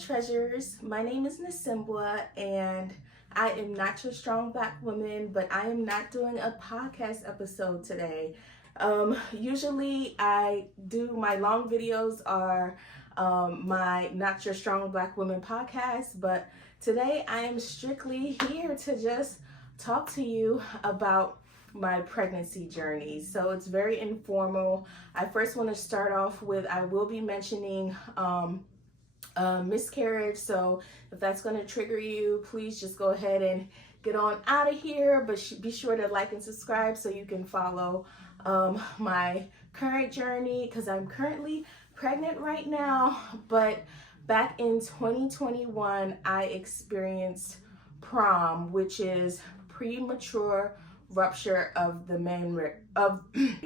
treasures. My name is Nasimbwa and I am not your strong black woman, but I am not doing a podcast episode today. Usually I do my long videos are my Not Your Strong Black Woman podcast, but today I am strictly here to just talk to you about my pregnancy journey. So it's very informal. I first want to start off with I will be mentioning miscarriage, so if that's going to trigger you, please just go ahead and get on out of here, but be sure to like and subscribe so you can follow my current journey, because I'm currently pregnant right now. But back in 2021 I experienced PROM, which is premature rupture of the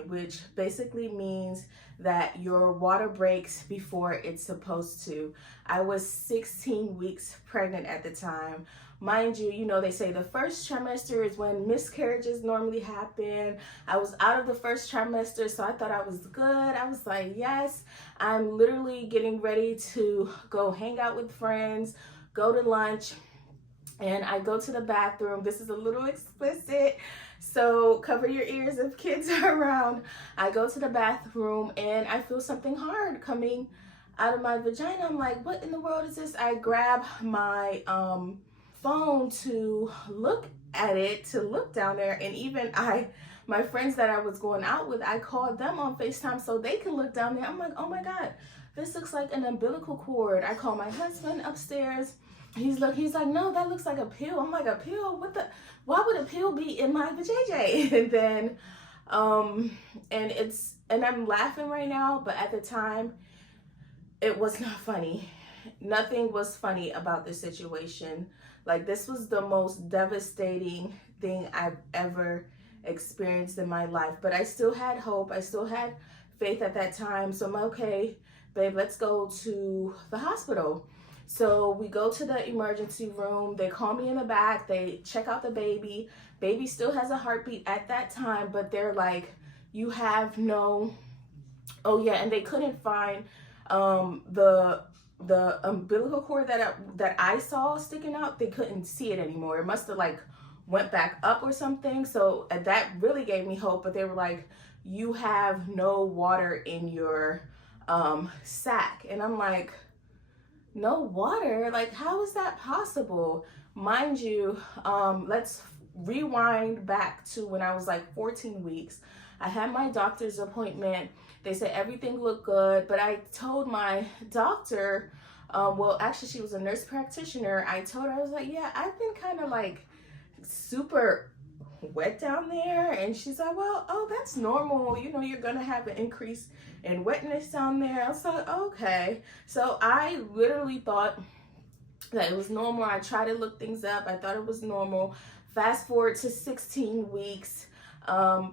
which basically means that your water breaks before it's supposed to. I was 16 weeks pregnant at the time. Mind you, they say the first trimester is when miscarriages normally happen. I was out of the first trimester, so I thought I was good. I was like, yes, I'm literally getting ready to go hang out with friends, go to lunch, and I go to the bathroom. This is a little explicit, so cover your ears if kids are around. I go to the bathroom and I feel something hard coming out of my vagina. I'm like, what in the world is this? I grab my phone to look at it, to look down there, and even my friends that I was going out with, I called them on FaceTime so they can look down there. I'm like, oh my God, this looks like an umbilical cord. I call my husband upstairs. He's like, no, that looks like a pill. I'm like, a pill? Why would a pill be in my vajayjay? And then, and I'm laughing right now, but at the time, it was not funny. Nothing was funny about this situation. Like, this was the most devastating thing I've ever experienced in my life. But I still had hope. I still had faith at that time. So I'm okay, babe, let's go to the hospital. So we go to the emergency room. They call me in the back. They check out the baby. Baby still has a heartbeat at that time, but they're like, you have no, oh yeah, and they couldn't find the umbilical cord that I saw sticking out. They couldn't see it anymore. It must have like went back up or something. So that really gave me hope, but they were like, you have no water in your sac. And I'm like, no water? Like, how is that possible? Mind you, let's rewind back to when I was like 14 weeks. I had my doctor's appointment. They said everything looked good, but I told my doctor, well, actually she was a nurse practitioner. I told her, I was like, yeah, I've been kind of like super wet down there. And she's like, well, oh, that's normal. You're gonna have an increase in wetness down there. I was like, okay. So I literally thought that it was normal. I tried to look things up. I thought it was normal. Fast forward to 16 weeks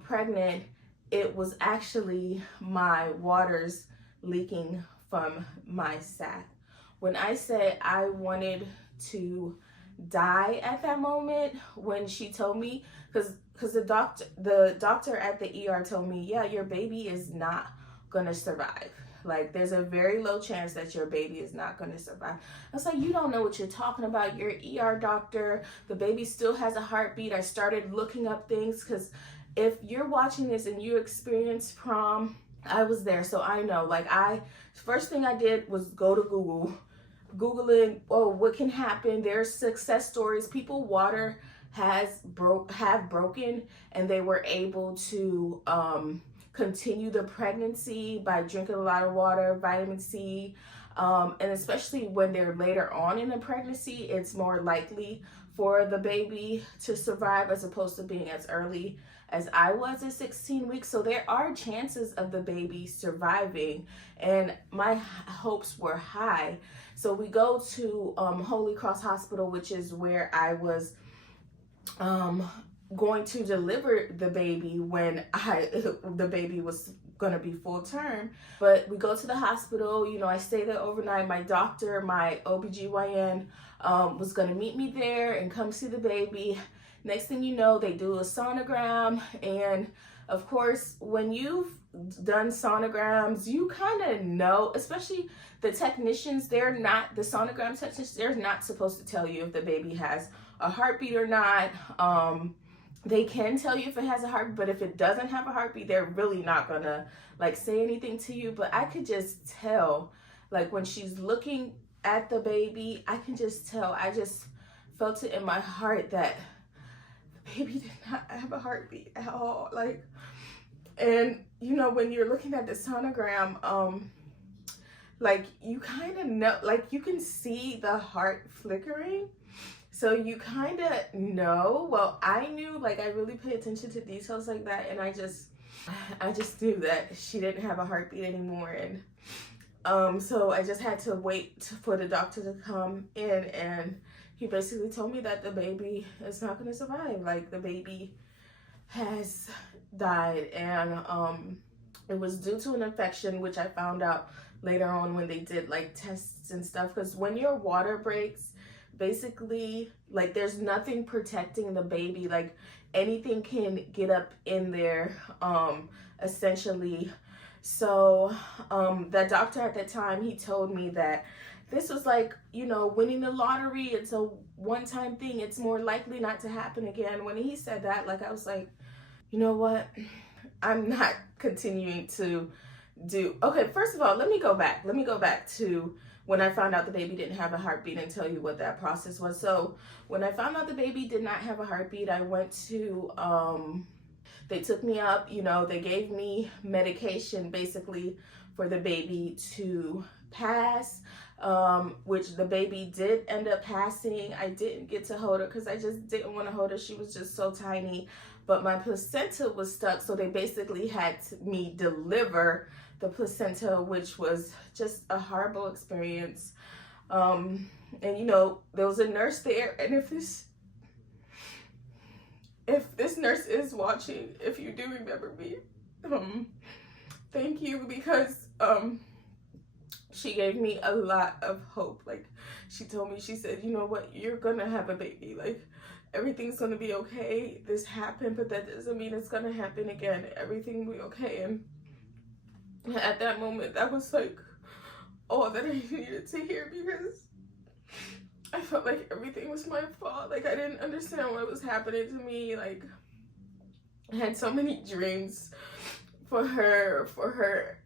pregnant, it was actually my waters leaking from my sac. When I said I wanted to die at that moment, when she told me, because the doctor at the ER told me, yeah, your baby is not gonna survive. Like, there's a very low chance that your baby is not gonna survive. I was like, you don't know what you're talking about. You're an ER doctor. The baby still has a heartbeat. I started looking up things, because if you're watching this and you experienced PROM, I was there, so I know. Like, first thing I did was go to Googling, oh, what can happen? There's success stories. People water have broken and they were able to continue the pregnancy by drinking a lot of water, vitamin C, and especially when they're later on in the pregnancy, it's more likely for the baby to survive as opposed to being as early as I was at 16 weeks. So there are chances of the baby surviving, and my hopes were high. So we go to Holy Cross Hospital, which is where I was going to deliver the baby when the baby was gonna be full term. But we go to the hospital, I stay there overnight. My doctor, my OBGYN, was gonna meet me there and come see the baby. Next thing you know, they do a sonogram, and Of course, when you've done sonograms, you kind of know, especially the technicians, the sonogram technicians, they're not supposed to tell you if the baby has a heartbeat or not. They can tell you if it has a heartbeat, but if it doesn't have a heartbeat, they're really not gonna like say anything to you. But I could just tell, like when she's looking at the baby, I can just tell, I just felt it in my heart that the baby did not have a heartbeat at all. Like, and you know, when you're looking at the sonogram, like you kind of know, like you can see the heart flickering. So you kind of know, well, I knew, like I really pay attention to details like that, and I just knew that she didn't have a heartbeat anymore. And so I just had to wait for the doctor to come in, and he basically told me that the baby is not going to survive. Like the baby has died, and it was due to an infection, which I found out later on when they did like tests and stuff, because when your water breaks, basically, like there's nothing protecting the baby. Like anything can get up in there, essentially. So that doctor at the time, he told me that this was like, you know, winning the lottery. It's a one-time thing. It's more likely not to happen again. When he said that, like I was like, you know what? I'm not continuing to do. Okay, first of all, let me go back to when I found out the baby didn't have a heartbeat and tell you what that process was. So when I found out the baby did not have a heartbeat, I went to, they took me up, you know, they gave me medication basically for the baby to pass, which the baby did end up passing. I didn't get to hold her because I just didn't want to hold her. She was just so tiny, but my placenta was stuck. So they basically had me deliver the placenta, which was just a horrible experience. And you know, there was a nurse there, and if this nurse is watching, if you do remember me, thank you, because she gave me a lot of hope. Like she told me, she said, you know what, you're gonna have a baby, like everything's gonna be okay. This happened, but that doesn't mean it's gonna happen again. Everything will be okay. And at that moment, that was like all that I needed to hear, because I felt like everything was my fault. Like I didn't understand what was happening to me. Like I had so many dreams for her,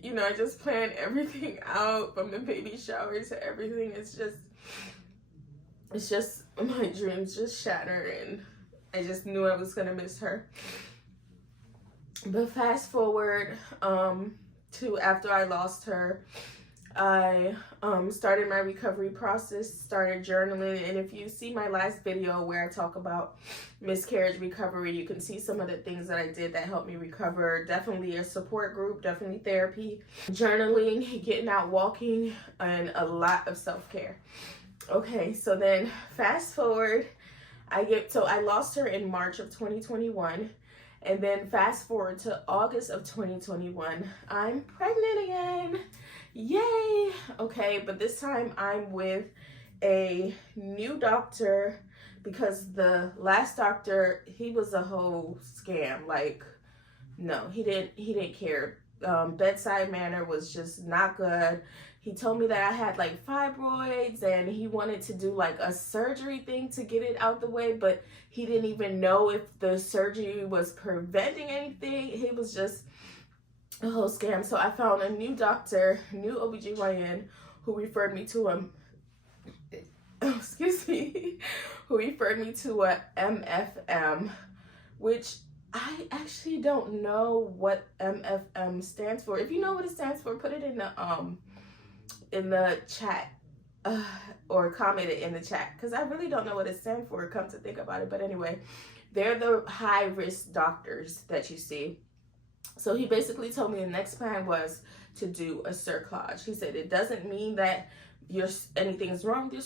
you know, I just planned everything out, from the baby shower to everything. It's just my dreams just shattered, and I just knew I was gonna miss her. But fast forward to after I lost her, I started my recovery process, started journaling. And if you see my last video where I talk about miscarriage recovery, you can see some of the things that I did that helped me recover. Definitely a support group, definitely therapy, journaling, getting out walking, and a lot of self-care. Okay, so then fast forward, I lost her in March of 2021. And then fast forward to August of 2021, I'm pregnant again. Yay! Okay, but this time I'm with a new doctor, because the last doctor, he was a whole scam. Like, no, he didn't care. Bedside manner was just not good. He told me that I had like fibroids, and he wanted to do like a surgery thing to get it out the way, but he didn't even know if the surgery was preventing anything. He was just a whole scam. So I found a new doctor, new OBGYN, who referred me to a MFM, which I actually don't know what MFM stands for. If you know what it stands for, put it in the chat, or comment it in the chat, because I really don't know what it stands for, come to think about it. But anyway, they're the high risk doctors that you see. So he basically told me the next plan was to do a cerclage. He said it doesn't mean that anything's wrong with your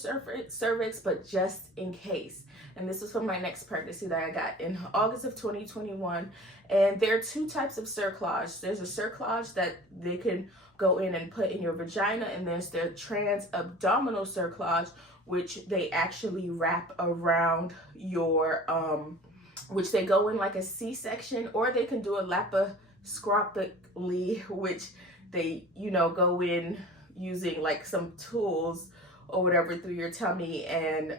cervix, but just in case. And this was from my next pregnancy that I got in August of 2021. And there are two types of cerclage. There's a cerclage that they can go in and put in your vagina, and there's the trans-abdominal cerclage, which they actually wrap around your which they go in like a C-section, or they can do a laparoscopically, which they, you know, go in using like some tools or whatever through your tummy and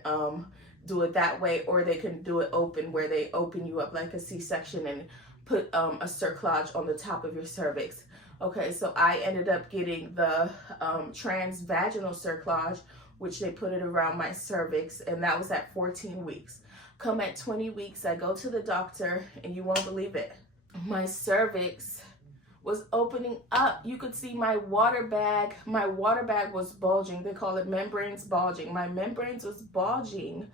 do it that way, or they can do it open, where they open you up like a C-section and put a cerclage on the top of your cervix. Okay, so I ended up getting the transvaginal cerclage, which they put it around my cervix, and that was at 14 weeks. Come at 20 weeks, I go to the doctor, and you won't believe it. My cervix was opening up. You could see my water bag. My water bag was bulging. They call it membranes bulging. My membranes was bulging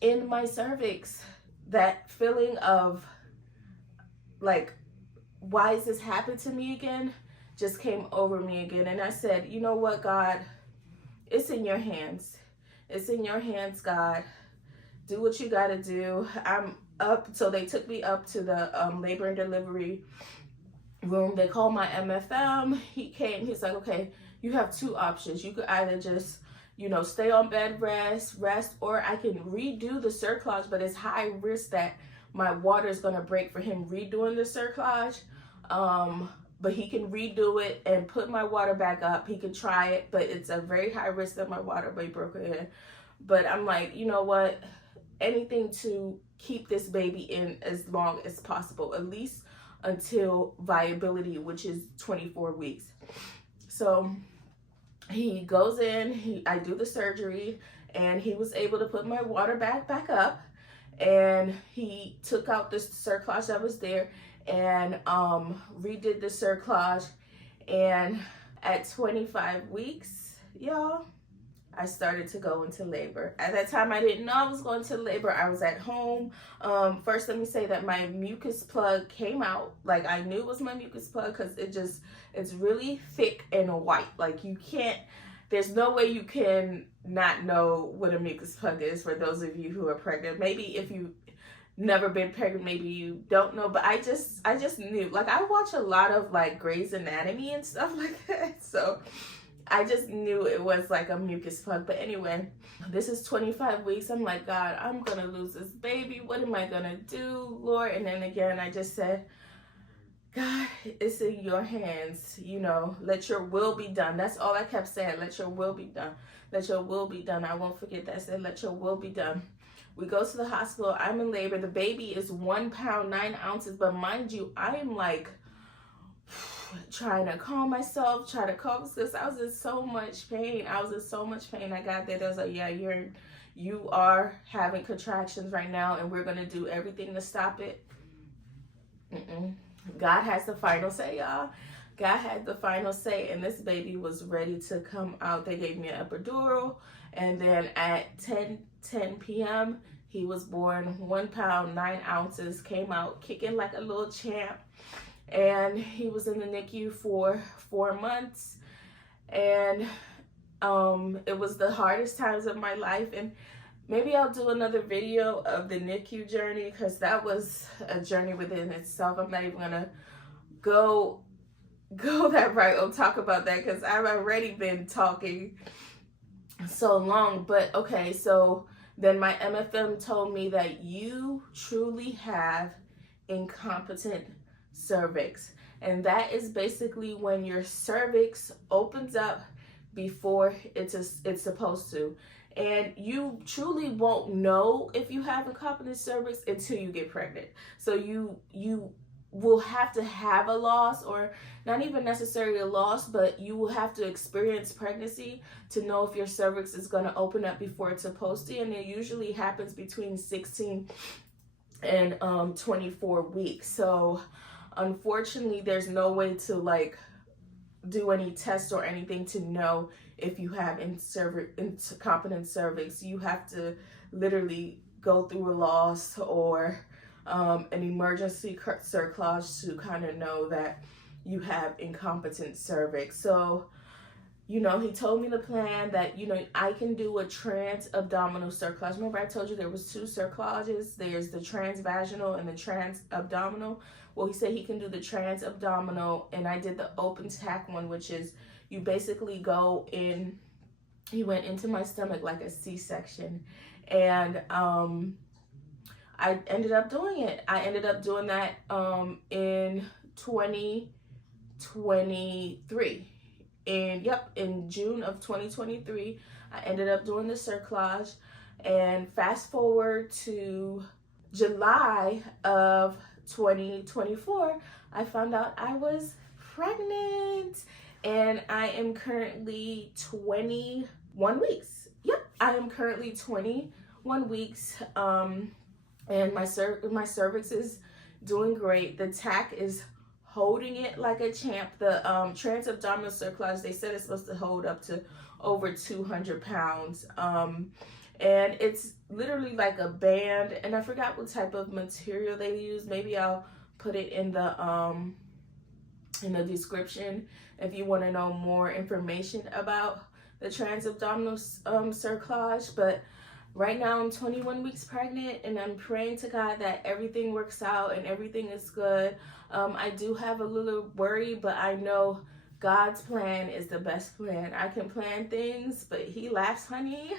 in my cervix. That feeling of like, why is this happening to me again, just came over me again. And I said, you know what, God, it's in your hands. It's in your hands, God. Do what you got to do. I'm up. So they took me up to the labor and delivery room. They called my MFM. He came. He's like, okay, you have two options. You could either just, you know, stay on bed rest, or I can redo the cerclage, but it's high risk that my water is going to break for him redoing the cerclage. But he can redo it and put my water back up. He can try it, but it's a very high risk that my water may break again. But I'm like, you know what? Anything to keep this baby in as long as possible, at least until viability, which is 24 weeks. So he goes in, I do the surgery, and he was able to put my water back up, and he took out the cerclage that was there and redid the cerclage. And at 25 weeks, y'all, I started to go into labor. At that time, I didn't know I was going to labor. I was at home. First, let me say that my mucus plug came out. Like, I knew it was my mucus plug because it's really thick and white. Like, you can't, there's no way you can not know what a mucus plug is, for those of you who are pregnant. Maybe if you've never been pregnant, maybe you don't know, but I just knew. Like, I watch a lot of like Grey's Anatomy and stuff like that, so I just knew it was like a mucus plug. But anyway, this is 25 weeks. I'm like, God, I'm gonna lose this baby. What am I gonna do, Lord? And then again, I just said, God, it's in your hands. You know, let your will be done. That's all I kept saying. Let your will be done. Let your will be done. I won't forget that. I said, let your will be done. We go to the hospital. I'm in labor. The baby is 1 pound, 9 ounces. But mind you, I am like trying to calm myself, try to calm, because I was in so much pain. I got there. They was like, yeah, you are having contractions right now, and we're gonna do everything to stop it. God has the final say, y'all. God had the final say, and this baby was ready to come out. They gave me an epidural, and then at 10 p.m. he was born. 1 pound, 9 ounces, came out kicking like a little champ. And he was in the NICU for 4 months, and it was the hardest times of my life. And maybe I'll do another video of the NICU journey, because that was a journey within itself. I'm not even gonna go that right or talk about that, because I've already been talking so long. But okay, so then my MFM told me that you truly have incompetent cervix, and that is basically when your cervix opens up before it's supposed to, and you truly won't know if you have incompetent cervix until you get pregnant. So you will have to have a loss, or not even necessarily a loss, but you will have to experience pregnancy to know if your cervix is going to open up before it's supposed to, and it usually happens between 16 and 24 weeks. So unfortunately, there's no way to like do any tests or anything to know if you have incompetent cervix. You have to literally go through a loss or an emergency cerclage to kind of know that you have incompetent cervix. So, you know, he told me the plan that, you know, I can do a trans-abdominal cerclage. Remember I told you there was 2 cerclages. There's the transvaginal and the trans-abdominal. Well, he said he can do the trans-abdominal, and I did the open tack one, which is you basically go in. He went into my stomach like a C-section, and I ended up doing it. I ended up doing that in 2023. And yep, in June of 2023, I ended up doing the Cerclage. And fast forward to July of 2024, I found out I was pregnant. And I am currently 21 weeks. Yep, I am currently 21 weeks. And my cervix is doing great. The tack is holding it like a champ. The transabdominal cerclage, they said it's supposed to hold up to over 200 pounds. And it's literally like a band, and I forgot what type of material they use. Maybe I'll put it in the description if you want to know more information about the transabdominal cerclage. But right now I'm 21 weeks pregnant, and I'm praying to God that everything works out and everything is good. I do have a little worry, but I know God's plan is the best plan. I can plan things, but He laughs, honey,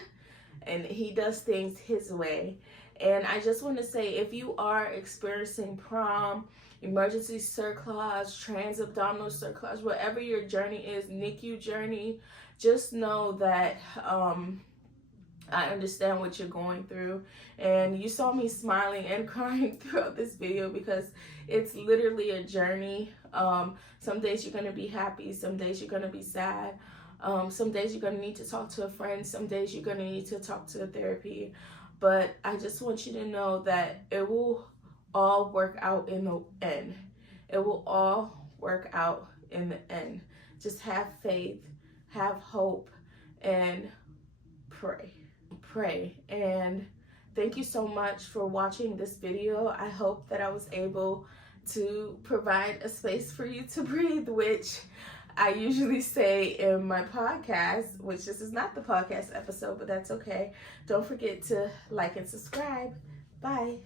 and He does things His way. And I just want to say, if you are experiencing PROM, emergency cerclage, transabdominal cerclage, whatever your journey is, NICU journey, just know that I understand what you're going through. And you saw me smiling and crying throughout this video because it's literally a journey. Some days you're going to be happy, some days you're going to be sad. Some days you're going to need to talk to a friend, some days you're going to need to talk to a therapy. But I just want you to know that it will all work out in the end. It will all work out in the end. Just have faith, have hope, and pray. And thank you so much for watching this video. I hope that I was able to provide a space for you to breathe, which I usually say in my podcast, which this is not the podcast episode, but that's okay. Don't forget to like and subscribe. Bye.